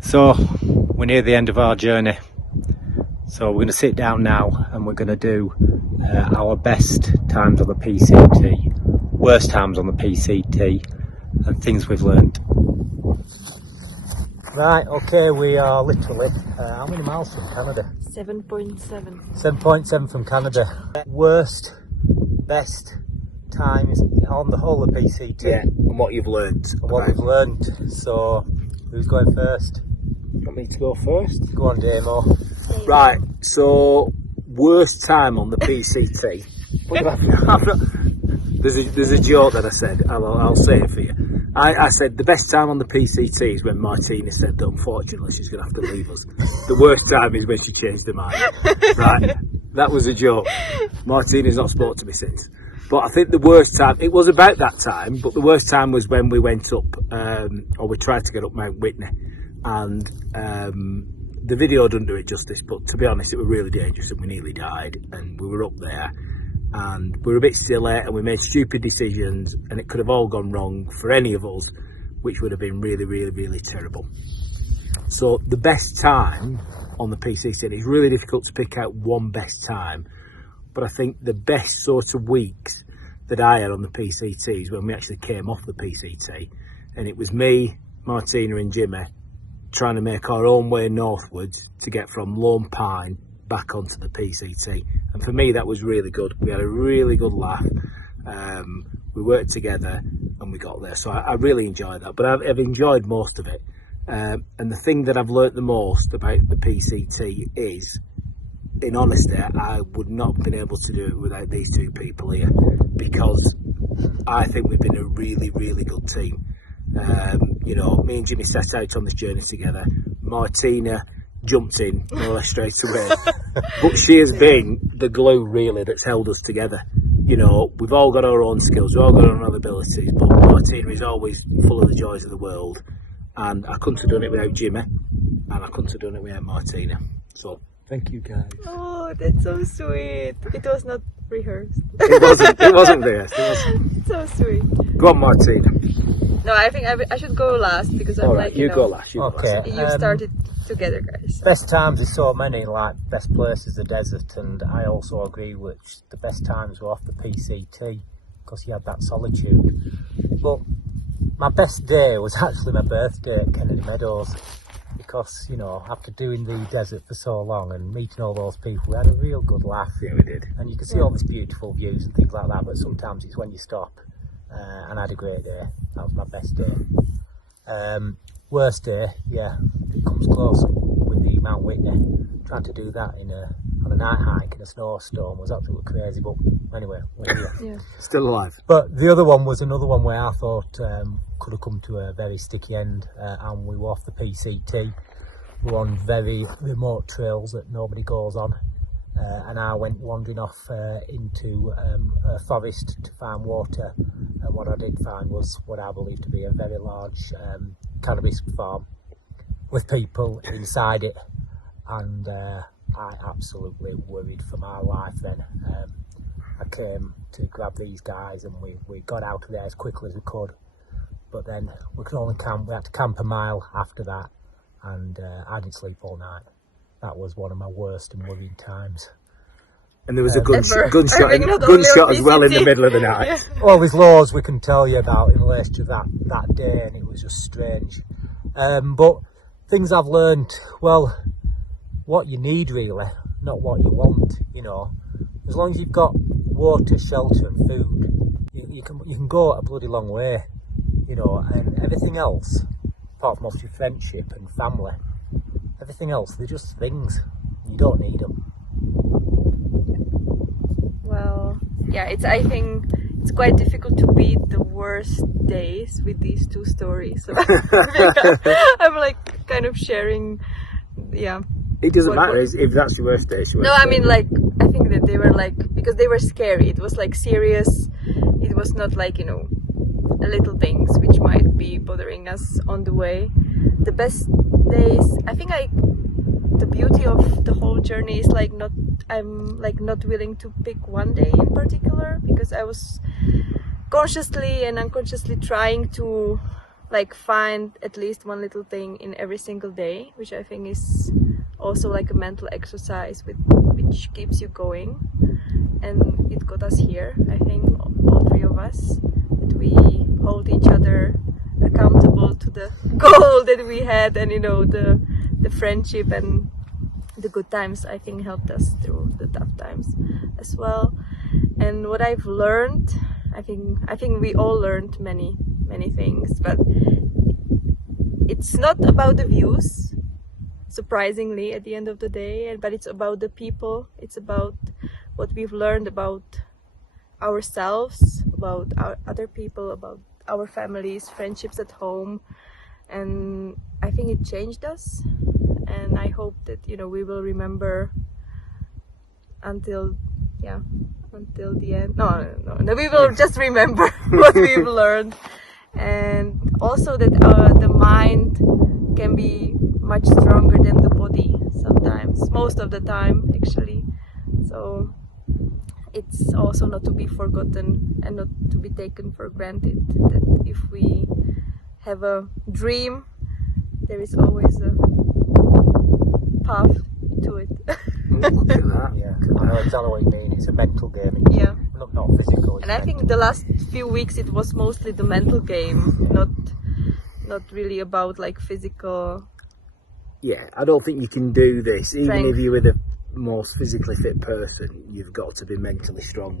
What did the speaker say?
So we're near the end of our journey, so we're going to sit down now and we're going to do our best times on the PCT, worst times on the PCT, and things we've learned. Right, okay, we are literally how many miles from Canada? 7.7. 7.7 from Canada. Worst, best times on the whole of PCT. Yeah, and what you've learned. And what we've learned. So who's going first? Want me to go first? Go on, Damo. Right, so worst time on the PCT. There's a joke that I said. I'll say it for you. I said the best time on the PCT is when Martina said that unfortunately she's going to have to leave us. The worst time is when she changed her mind. Right, that was a joke. Martina's not spoke to me since. But I think the worst time, it was about that time, but the worst time was when we went up, or we tried to get up Mount Whitney. And the video doesn't do it justice, but to be honest, it was really dangerous and we nearly died. And we were up there and we were a bit silly and we made stupid decisions and it could have all gone wrong for any of us, which would have been really, really, really terrible. So the best time on the PCT, it's really difficult to pick out one best time, but I think the best sort of weeks that I had on the PCT is when we actually came off the PCT, and it was me, Martina and Jimmy trying to make our own way northwards to get from Lone Pine back onto the PCT. And for me that was really good. We had a really good laugh, we worked together and we got there, so I really enjoyed that. But I've enjoyed most of it, and the thing that I've learnt the most about the PCT is, in honesty, I would not have been able to do it without these two people here, because I think we've been a really, really good team. You know, me and Jimmy set out on this journey together. Martina jumped in more or less straight away, but she has been the glue really that's held us together. You know, we've all got our own skills, we've all got our own abilities, but Martina is always full of the joys of the world, and I couldn't have done it without Jimmy, and I couldn't have done it without Martina. So thank you guys. Oh, that's so sweet. It was not rehearsed. It wasn't rehearsed. It wasn't. So sweet. Go on, Martina. No, I think I should go last because I'm Alright, like, you know, go last. Okay. You started together, guys. Best times is so many, like best places, the desert, and I also agree with the best times were off the PCT because you had that solitude. But my best day was actually my birthday at Kennedy Meadows, because, you know, after doing the desert for so long and meeting all those people, we had a real good laugh. Yeah, we did. And you can see all these beautiful views and things like that, but sometimes it's when you stop. And I had a great day. That was my best day. Worst day, yeah, it comes close with the Mount Whitney. Trying to do that on a night hike in a snowstorm was absolutely crazy, but anyway, we're here. Yeah. Still alive. But the other one was another one where I thought could have come to a very sticky end, and we were off the PCT. We were on very remote trails that nobody goes on, and I went wandering off into a forest to find water, and what I did find was what I believe to be a very large cannabis farm with people inside it, and I absolutely worried for my life then. I came to grab these guys and we got out of there as quickly as we could, but then we had to camp a mile after that, and I didn't sleep all night. That was one of my worst and worrying times. And there was a gunshot PCT. as well in the middle of the night. Yeah. Well, there's laws we can tell you about in relation to that day, and it was just strange. But things I've learned, well, what you need really, not what you want, you know. As long as you've got water, shelter and food, you can go a bloody long way, you know, and everything else, apart from obviously friendship and family, everything else, they're just things. You don't need them. Well, yeah, I think it's quite difficult to beat the worst days with these two stories. So I'm like kind of sharing, yeah. It doesn't matter if that's your worst day. No, I mean, like, I think that they were like, because they were scary. It was like serious. It was not like, you know, little things which might be bothering us on the way. The best days, I think the beauty of the whole journey is like I'm like not willing to pick one day in particular, because I was consciously and unconsciously trying to like find at least one little thing in every single day, which I think is also like a mental exercise which keeps you going. And it got us here, I think, all three of us, that we hold each other accountable to the goal that we had, and you know, the friendship and the good times, I think, helped us through the tough times as well. And what I've learned, I think we all learned many things, but it's not about the views, surprisingly, at the end of the day, but it's about the people. It's about what we've learned about ourselves, about our other people, about our families, friendships at home, and I think it changed us. And I hope that, you know, we will remember until the end. No, we will just remember what we've learned, and also that the mind can be much stronger than the body sometimes, most of the time actually. So it's also not to be forgotten and not to be taken for granted, that if we have a dream, there is always a path to it. Look at that. Yeah, I know exactly what you mean. It's a mental game. Yeah. Not physical. And I think the last few weeks it was mostly the mental game, not really about like physical. Yeah, I don't think you can do this, even Strength. if you were the most physically fit person. You've got to be mentally strong.